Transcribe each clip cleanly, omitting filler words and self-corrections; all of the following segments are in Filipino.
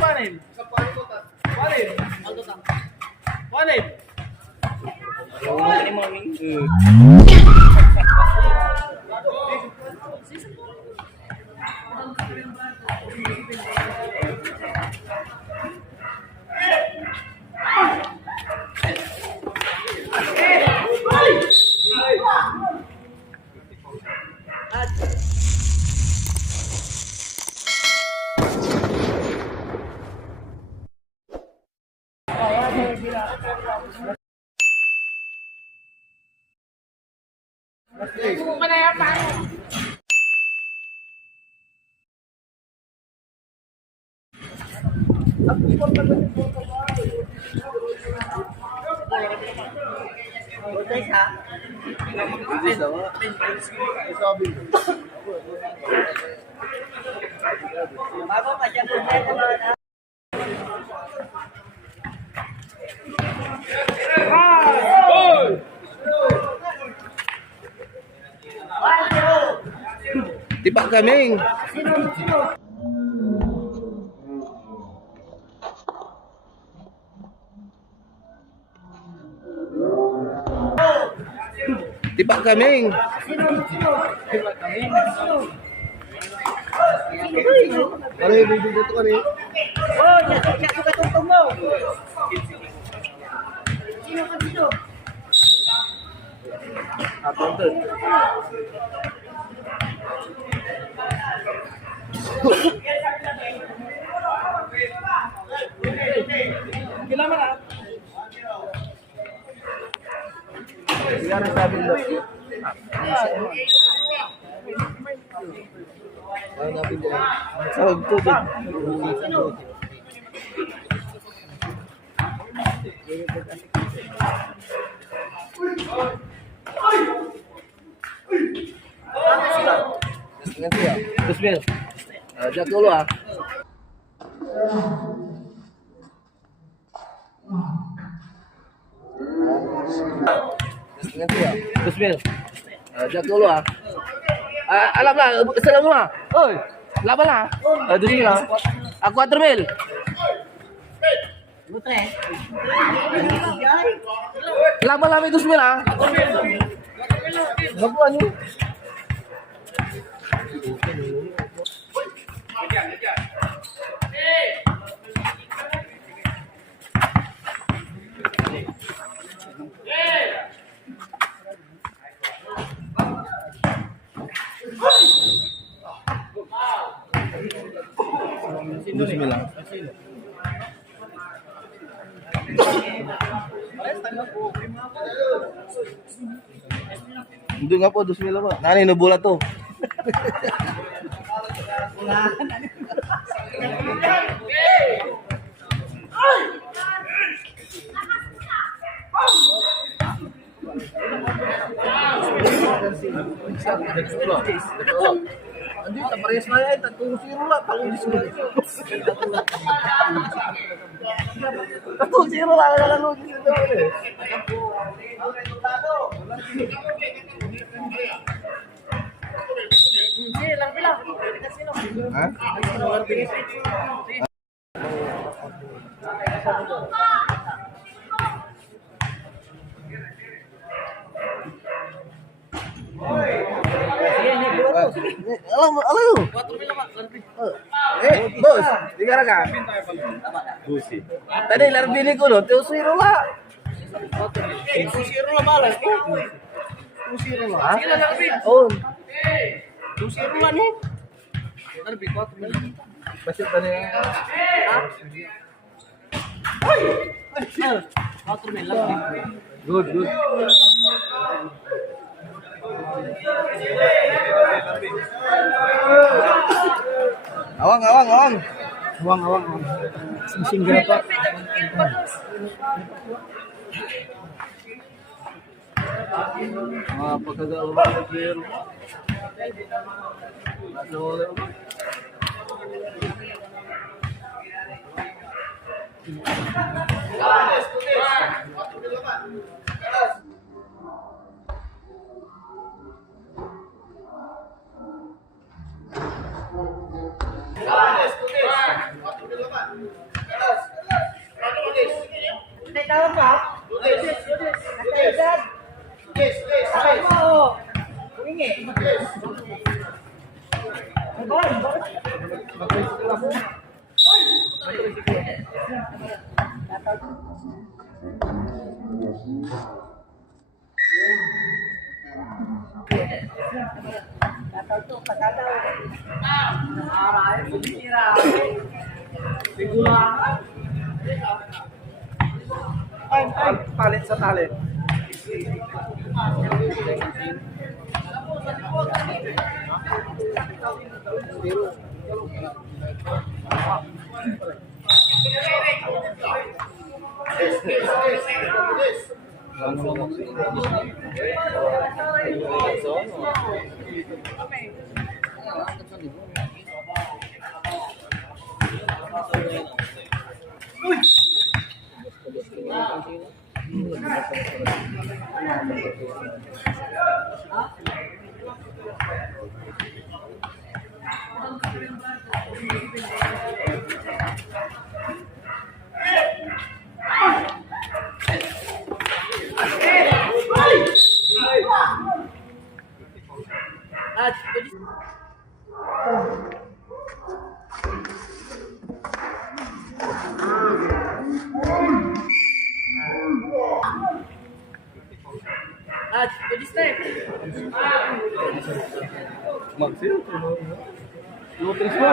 panin. Panin. Panin. Tipak kaming. Tipak kaming. Ano yung video dito kan eh? Oh, jatuh ke tuntung mo. Sino ka dito? Abang tu. Kailangan na. Biar sabi mo. Ay, natin din. Sahog to din. Nanti ya. Terus Mil. Ajak dulu ah. Nanti ya. Terus Mil. Ajak dulu ah. Alam lah, salam lah. Oi, laban lah. Terus Mil lah. Aku atur Mil. Butre. Laban lah itu Mil ah. Ngapuan ni. Bismillah. Hindi nga po, 2,000 po. Nani, nabula to. Andi, tapares na yan. 2-0 lang. 2-0 lang. Nalalo. Lang bilang. Ha? Alam. Bos, tinggal ka. Busi. Tadi larbini ko no, 2-0 lah. 2-0 lah balas. 2-0 lah. Sila Larbin. Oh, 2-0 lah nih. Larbin 4 mil. basit tadi. 4 mil Larbin. Good. Awang. Sing berapa? Apa kagak lu mikir? Hindi tawag ka? Nakaedad. Sakay mo. Humingi. Palit sa tali. Magsil. Lutris mo.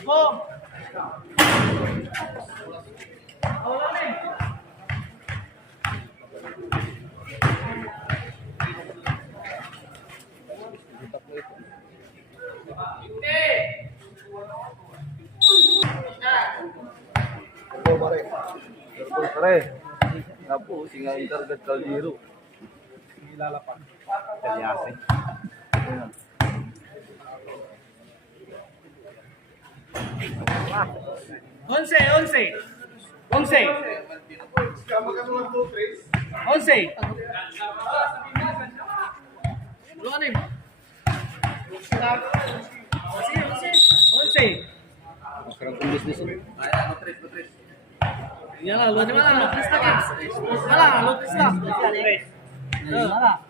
Ako. Pare. Ngapo, singa intergat Caldero. Ilalapan. Kaliasi. Once. Luanim. Once. Sekarang pembisnis ini. Ya lah, lu di mana? Lutris lagi. Mana? Lutris lah. Mana?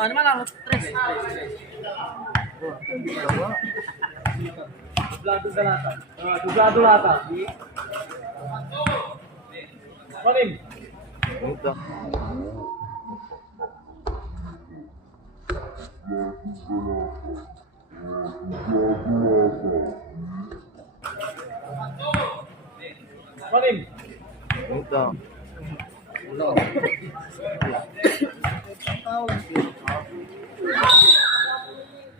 Ah, di mana? Lutris. Sebelah lata. Paling. Udah. Paling. Udah.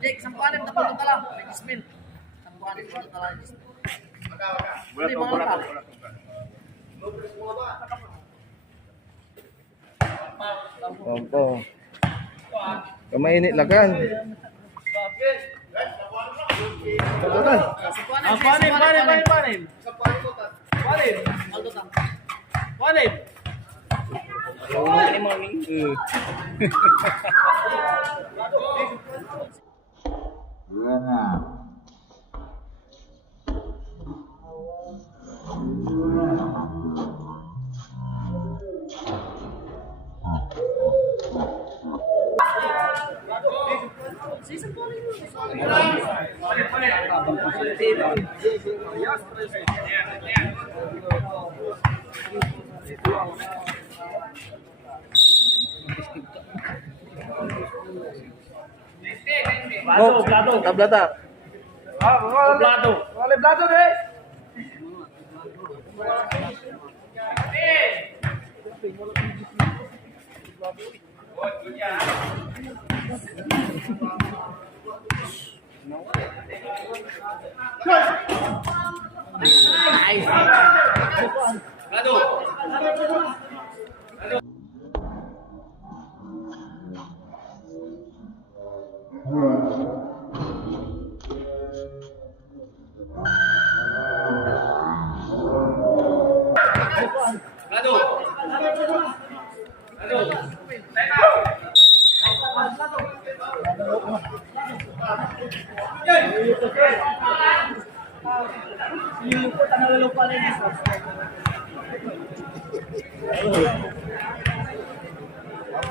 Jek, sampanin tepat tala. Ismin. Sampanin tepat tala. Bola. Pompo. Kamainit lah kan. Betul. Panin. Panin. Blado. Tablata. Blado. Oleh blado deh. Ako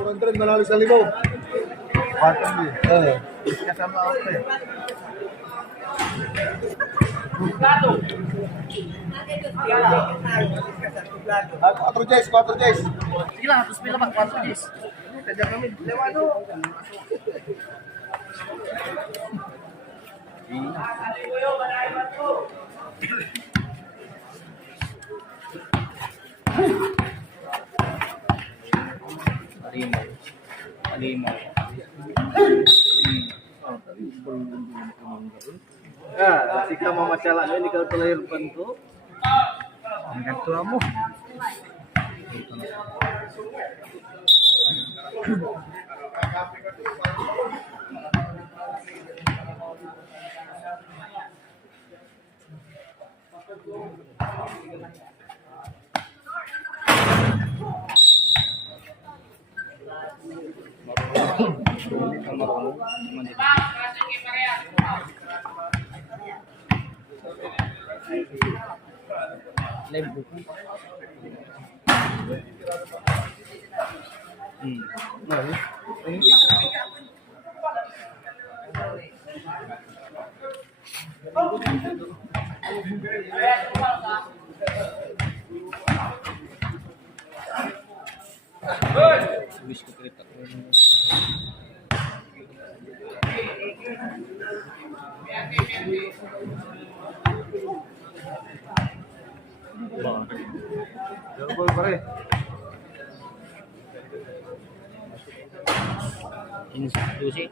ng trend, manalo sa libaw. Patang din. Kasama ako eh. Ah, 4 days, 4 days. Sige lang, tapos pila pa, 4 days. Kaya kami, lewado. Ah, jika mau masalahnya ini kalau terlahir bentuk. Angkat tuamu. Ini susi.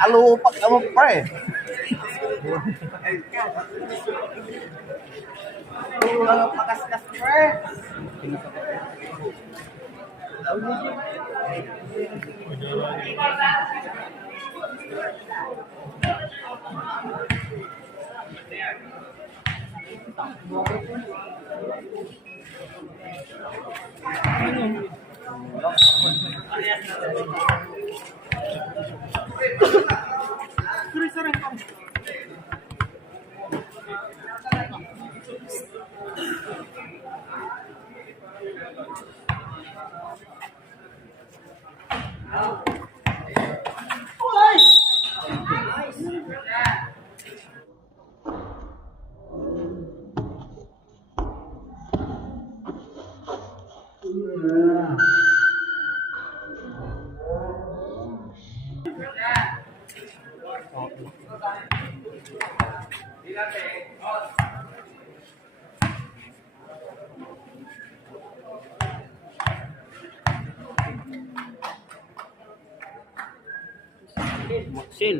Halo, Pak, kamu pre. Pakas-kas pre. Sil.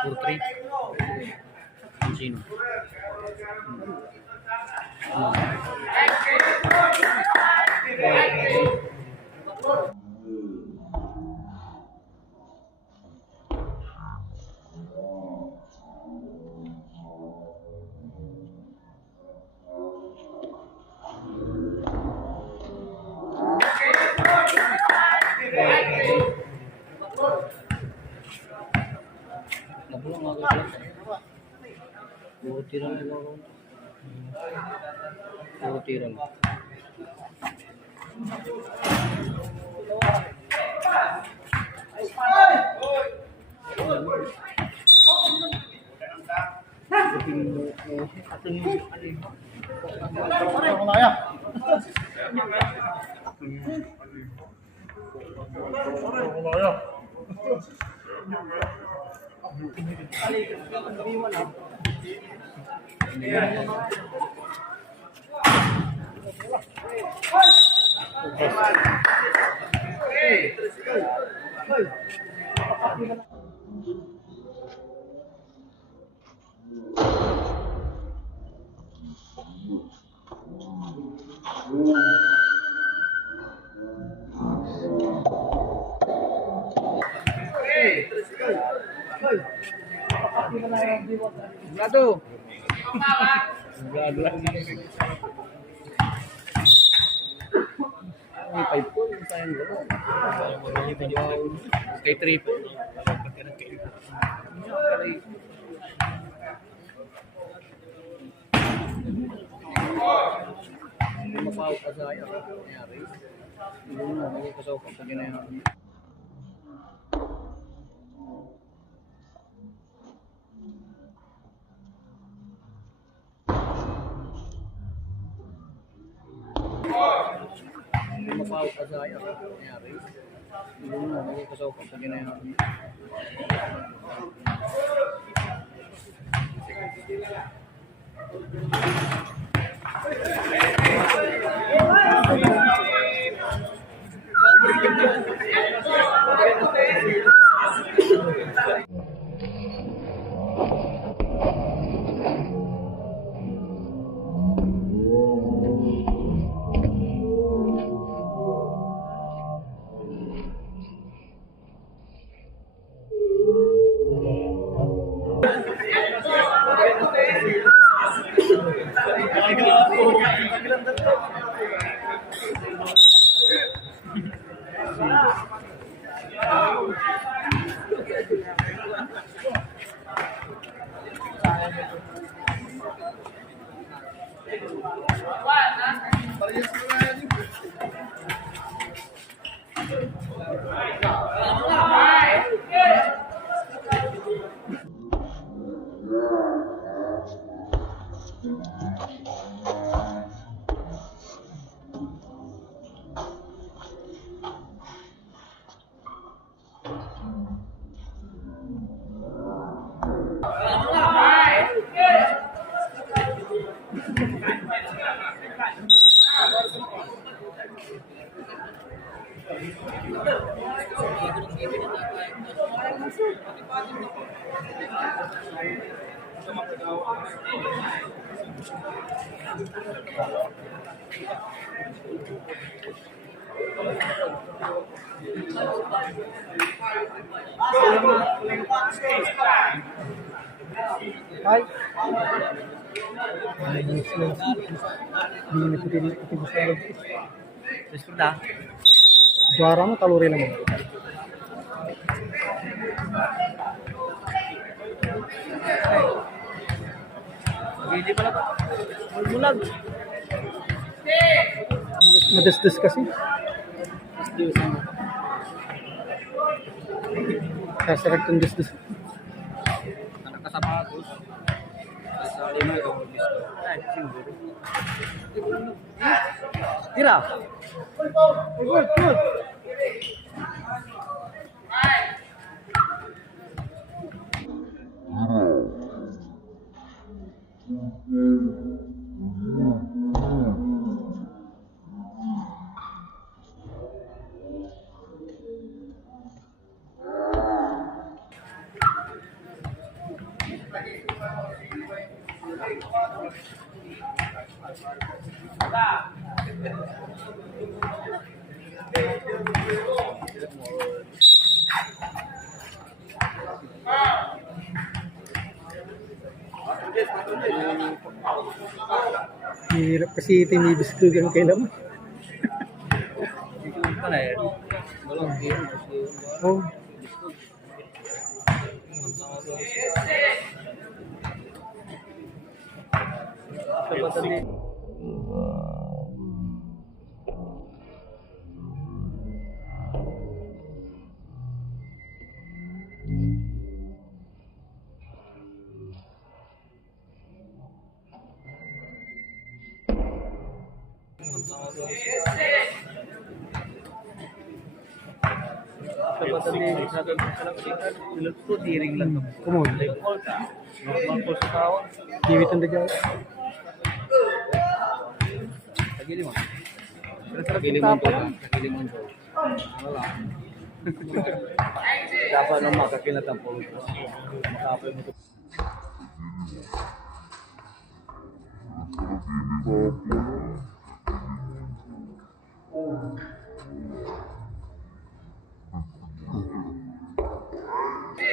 Putri. Sino? Nabulang ako sila. Butiran lang ako. Butiran. Satu. Ini pipe sayang dulu. Kayak triple. Mau ka saya nangyari. Yung mga kasokap sa ginayang. Mau ka saya nangyari. Yung mga kasokap sa ginayang. Hai. Di ikutin besar. Terus sudah. Juara mah kalori naman. Hindi pala ba? Mulag. Madesdes kasi. Sasarap ng desdes. Anak kasapatos. Sa lima ito. Ay, siguro. Tira. Good, good. Hirap kasi tinibis ko yung kailan mo. Ano eh? Walang game. Oh. tiring lang. Kumul. Normal po sa tao. Diwit ang dagay. Tagili mo. Tagili mo to. Tagili mo to. Wala. Dapat nang makakilat ang po. Makapay mo to.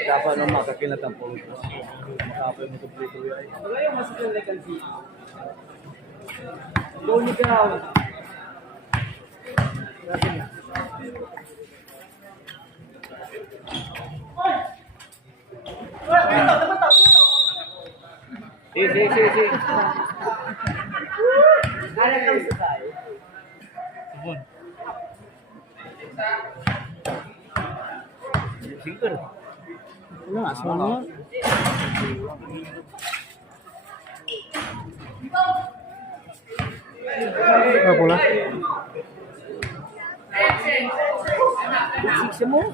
Dapat nang makakilat ang po. Makapay mo to. Wala yung masikil na kansi. Go ni ka. Si. Ada kang selesai. Subon. Singkir. Wala, semua. Apa pula? Semua.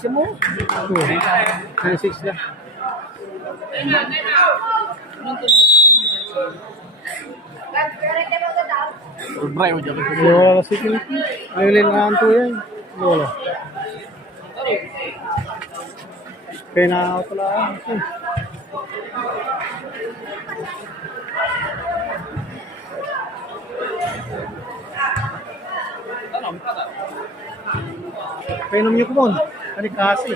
Semua. Hanya 6 dah. Berbray mo dyan. Wala sih ini. Ayun lang to yan. Wala. Pena out lang. Painom niyo kumon. Ano kasi?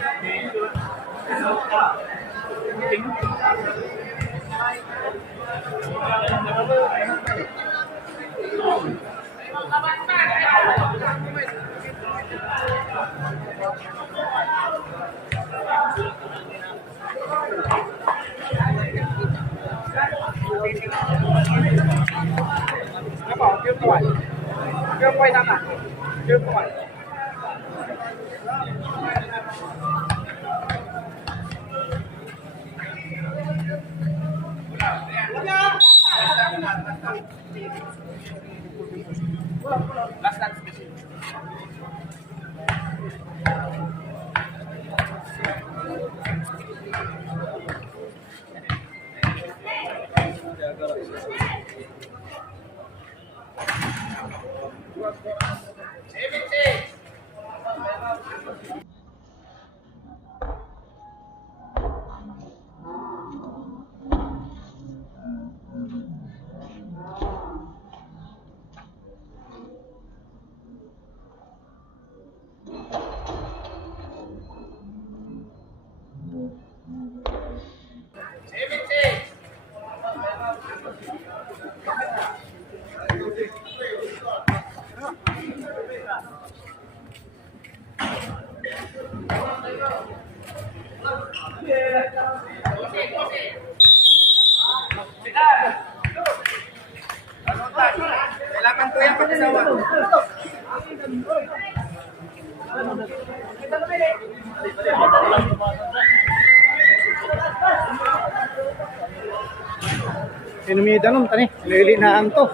Pinumi danom tani, lili na anto.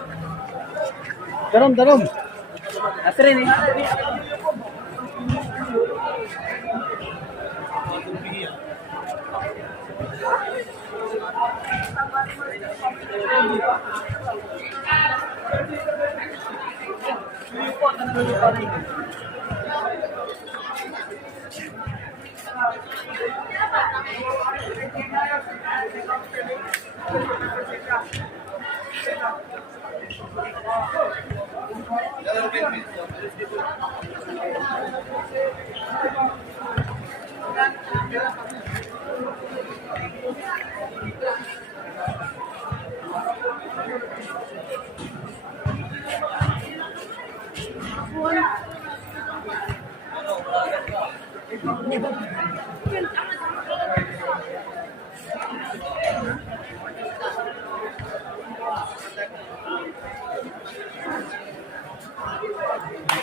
Danom. Asrin ni.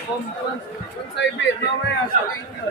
Kung sa ibig, mamaya sa inyo.